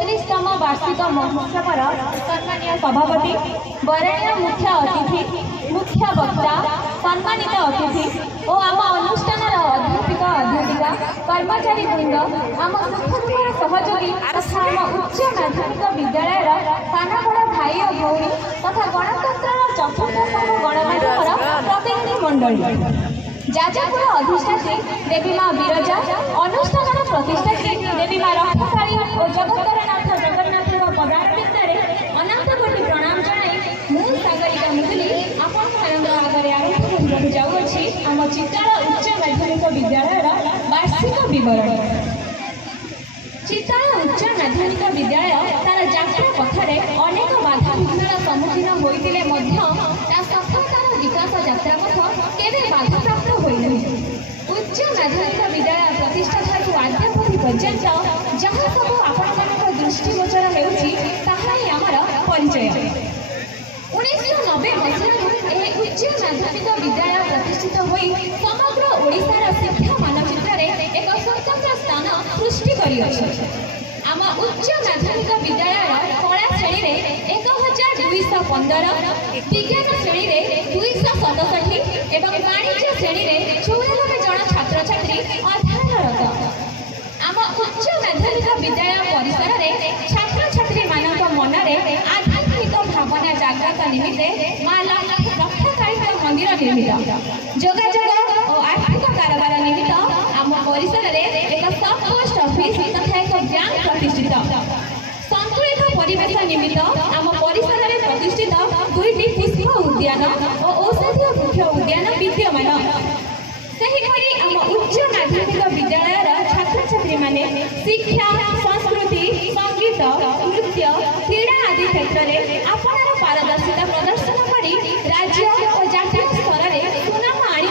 34तम वार्षिक महोत्सवर सम्मानीय सभापति वरणीय मुख्य वक्ता सम्मानित अतिथि और आम अनुष्ठान अध्यापिका अध्यापिका कर्मचारी वृंद आम सुखदुखर सहयोगी तथा आम उच्च माध्यमिक विद्यालय साना बड़ भाई और भौणी तथा गणतंत्र चतुर्थ गणमाध्यम प्रतिनिधि मंडली जाजपुर अधिष्ठात्री देवी माँ विरजा अनुष्ठान प्रतिष्ठात्री देवी माँ रक्षाकाली और जगतरनाथ जगन्नाथ पदार्थ अनंत कोटि प्रणाम जनाई मु सागरिका मुदुली आपण आगे आरंभ करने जाऊँगी आम चित्ताला उच्च माध्यमिक विद्यालय वार्षिक विवरण। चित्ताला उच्च माध्यमिक विद्यालय तार जात्रा पथरे अनेक बाधा विघ्नर सम्मुखीन होते सफलतार विकास यात्रा पथ केवे बाधाप्राप्त होइनाही। उच्च माध्यमिक विद्यालय प्रतिष्ठा ठारू आद्यपति पर्यंत जहाँ सब आपण दृष्टिगोचर होउछि ताहा ही आमर परिचय। 1990 मसीह उच्च माध्यमिक विद्यालय प्रतिष्ठित होई समग्र ओडिशार शिक्षा मानचित्र एक स्वतंत्र स्थान सृष्टि करिअछि। आम उच्च माध्यमिक विद्यालय कला श्रेणी में 1215, विज्ञान श्रेणी में 267 एवं वाणिज्य श्रेणी में 94 जन छात्र छात्री अध्ययनरत। आम उच्च माध्यमिक विद्यालय परिसर में छात्र छात्री मानक मनरे आध्यात्मिक भावना जागृत निमित्ते माँ रक्षाकाली मंदिर निर्मित, जोगाजोग और आर्थिक कारोबार निमित्त आम परिसर में एक सब पोस्ट ऑफिस तथा एक बैंक प्रतिष्ठित। संतुलित परिवेश निमित्त आम परिसर में प्रतिष्ठित 2टी पुष्प उद्यान और औषधीय वृक्ष उद्यान विद्यमान। सेहिपरि आम उच्च माध्यमिक विद्यालय छात्र छात्री माने शिक्षा, संस्कृति, संगीत, नृत्य, क्रीड़ा आदि क्षेत्र में आपणार पारदर्शिता प्रदर्शन करी राज्य और जातीय स्तर में सुनाम आनी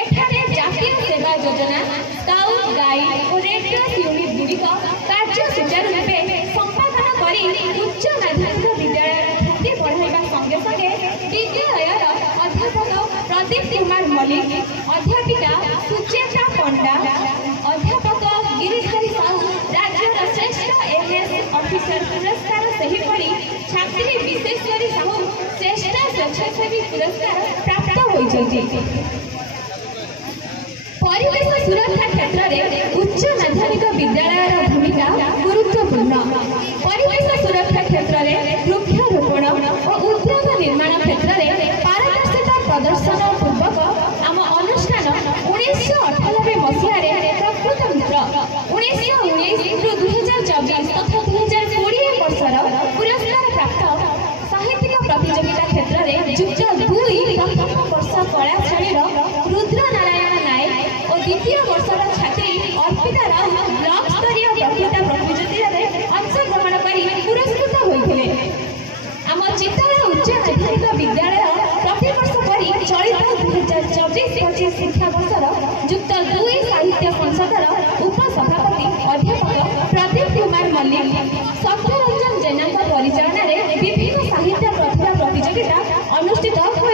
एठारे जातीय सेवा योजना, स्काउट गाइड और रेड क्रॉस यूनिट गुड़िक कार्य सुचारू रूपे संपादन करी उच्च माध्यमिक विद्यालय ख्याति बढ़ाइबा संगे संगे विद्यालयर अध्यापक प्रदीप कुमार मल्लिक, अध्यापिका सुचेता पंडा, अध्यापक गिरिधारी साहू राज्यर श्रेष्ठ एमएस ऑफिसर पुरस्कार सेहिपरि छात्री विशेश्वरी साहू श्रेष्ठ स्वेच्छासेवी पुरस्कार प्राप्त होइछथि। परिवेश सुरक्षा क्षेत्र में उच्च माध्यमिक विद्यालय भूमिका गुरुत्वपूर्ण। परिवेश सुरक्षा क्षेत्र में वृक्षारोपण और उद्योग निर्माण क्षेत्र में पारदर्शिता प्रदर्शन पूर्वक आम अनुष्ठान 1998 मसीह प्रकृत मित्र 1919 रु 2024 तथा 2020 वर्षर पुरस्कार प्राप्त साहित्यिक प्रतियोगिता क्षेत्र में युक्त 2 प्रथम वर्ष कला श्रेणी रुद्र नारायण नायक और द्वितीय वर्षर छात्री अर्पिता राव ब्लॉक स्तरीय वक्तृता प्रतियोगिता में अंशग्रहण कर पुरस्कृत होते। आम चित्ताला उच्च माध्यमिक विद्यालय प्रतिवर्ष परी चलित 2024-25 शिक्षा वर्षर युक्त 2 साहित्य संसदर उपसभापति अध्यापक प्रदीप कुमार मल्लिक, सत्यरंजन जेना परिचालन में विभिन्न साहित्य प्रतिभा प्रतियोगिता अनुष्ठित हो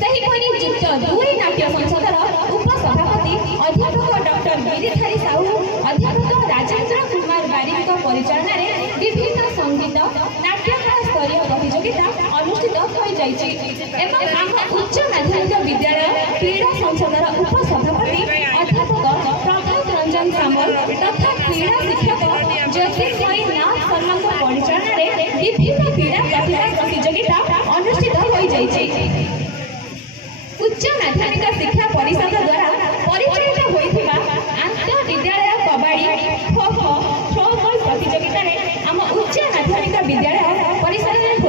सेहिपरि युक्त 2 नाट्य संसदर उपसभापति अध्यापक डॉक्टर गिरिधारी साहू, अध्यापक राजेंद्र कुमार बारिक परिचालन में विभिन्न संगीत नाट्यकला स्तरीय प्रतियोगिता अनुष्ठित हो उच्च माध्यमिक विद्यालय क्रीड़ा संसदर उपसभापति अध्यापक प्रभात रंजन सामल तथा क्रीड़ा शिक्षक ज्योतिषमयी नाथ शर्मा परिचालन में विभिन्न क्रीड़ा प्रतिभा प्रतियोगिता अनुष्ठित हो उच्च माध्यमिक शिक्षा परिषद द्वारा परिचालित होइथिबा आंतर विद्यालय कबाड़ी खो-खो थ्रोबॉल प्रतियोगिता में आम उच्च माध्यमिक विद्यालय परिषद में हो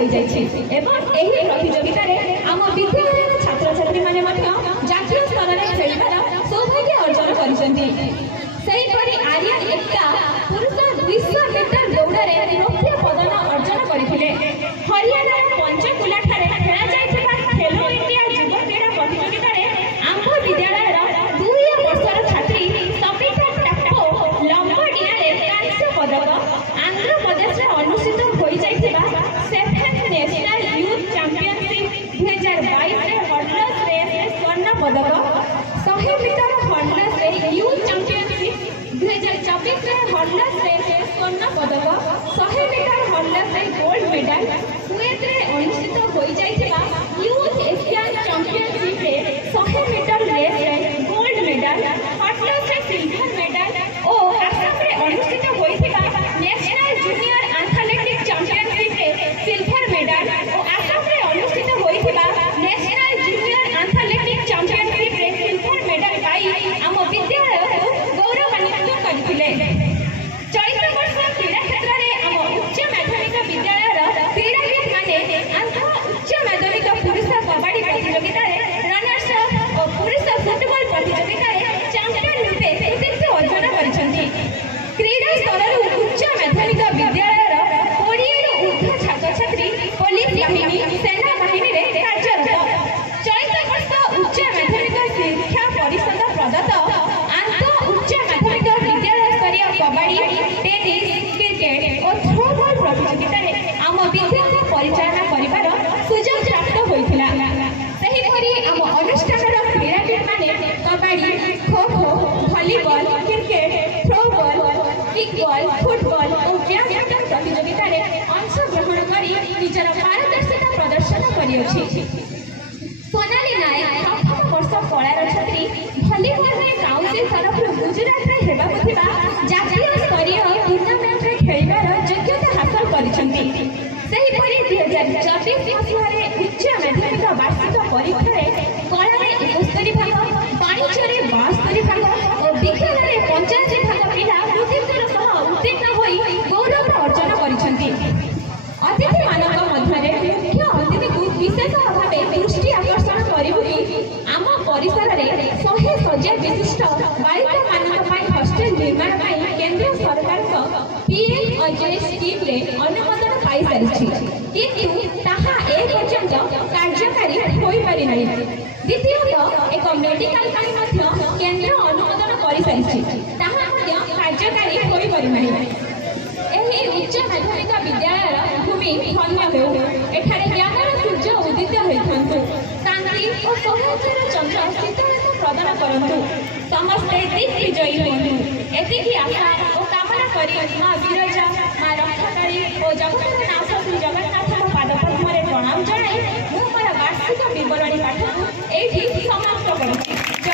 एवं एही प्रतियोगिता में आम विद्यालय छात्र छात्री माने जातीय स्तर में खेलिबार सौभाग्य अर्जन करिसेंती। सेहिपरि आर्यन एकता पुरुष 200 मीटर दौड़े रौप्य पदक अर्जन करथिले। हरियाणा पंचकुला ठारे खेला जाइथिबा खेलो इंडिया युवा क्रीड़ा प्रतियोगिता में आंभ विद्यालय 2 वर्षर छात्री सबिता टाप्पो लंबडिया कांस्य पदक, आंध्र प्रदेश में अनुष्ठित हो जाइथिबा 7th नेशनल यूथ चैंपियनशिप स्वर्ण पदक 100 मीटर हर्लर गोल्ड मेडल कुएत रे अनुष्ठित होई जाइथिबा यूथ एशियन चैंपियनशिप रे 100 मीटर रेस रे गोल्ड मेडल हर्लर रे सिल्वर मेडल और आसाम रे अनुष्ठित होइथिबा नेशनल जूनियर एथलेटिक्स चैंपियनशिप रे सिल्वर मेडल और आसाम रे अनुष्ठित होइथिबा नेशनल जूनियर एथलेटिक्स चैंपियनशिप रे सिल्वर मेडल पाई आम विद्यालय को गौरवान्वित करथिले। चलित वर्ष क्रीड़ा क्षेत्र में आम उच्च माध्यमिक विद्यालय क्रीड़ाविद माने आंध्र उच्च माध्यमिक पुरुष कबाड़ी प्रतियोगिता रनर्स और पुरुष फुटबॉल प्रतियोगिता चैंपियन रूपे कृतित्व अर्जन करिसेंति। क्रीड़ा स्तर उच्च माध्यमिक विद्यालय 20 रु ऊर्ध्व छात्र छात्री पुलिस बाहिनी सेना बाहिनी रे कार्यरत। चलित वर्ष उच्च माध्यमिक शिक्षा परिषद प्रदत्त आंध्र उच्च माध्यमिक विद्यालय स्तरीय कबाड़ी टेनिस क्रिकेट और थ्रोबॉल प्रतियोगिता आम विद्यालय परिचालना करिबार सुयोग प्राप्त होइथिला। सेहिपरि आम अनुष्ठानर क्रीड़ाविद माने कबाड़ी kho kho volleyball cricket throwball किकबॉल football और बैडमिंटन प्रतियोगिता अंशग्रहण करी निजर पारदर्शिता प्रदर्शन करिअछि। सोनाली नायक प्रथम वर्ष कलार छात्री भॉलीबॉल में काउंसिल तरफ गुजरात में हेबाकु थिबा जातीय स्तरीय टूर्नामेंट रे खेलिबार योग्यता हासिल करिसेंति। सेहिपरि 2024 मसीहारे उच्च माध्यमिक वार्षिक परीक्षा रे कला रे 71 भाग वाणिज्य रे 72 भाग और विज्ञान रे 85 भाग पिला कृतित्वर सह उत्तीर्ण होई गौरव अर्जन करिसेंति। अतिथि मानक मध्यरे मुख्य अतिथि को विशेष भाव दृष्टि आकर्षण करिबु कि आम परिसर रे 100 शଯ୍या विशिष्ट बालिका मानक पाई हॉस्टेल निर्माण पाई केंद्र सरकार को पीएम अजय स्कीम रे अनुमोदन पाई सारिछि किंतु ताहा ए पर्यंत कार्यकारी होई पारि नै। द्वितीयतः एक मेडिकल पाई मध्य केंद्र अनुमोदन करि सारिछि ताहा मध्य कार्यकारी होई पारि नै। एही उच्च माध्यमिक विद्यालय भूमि धन्य हेउ एठारे ज्ञानर सूर्य उदित होइथांतु शांति और सौभाग्यर चंद्र शीतलता प्रदान करंतु समस्ते दिग्विजयी होंतु एतिकी आशा और कामना करी मां विरजा मां रक्षाकरी और जगन्नाथ श्री जगन्नाथ पाद पद्म रे प्रणाम जणाई मु मोर वार्षिक विवरणी पाठ एठी समाप्त करूँ।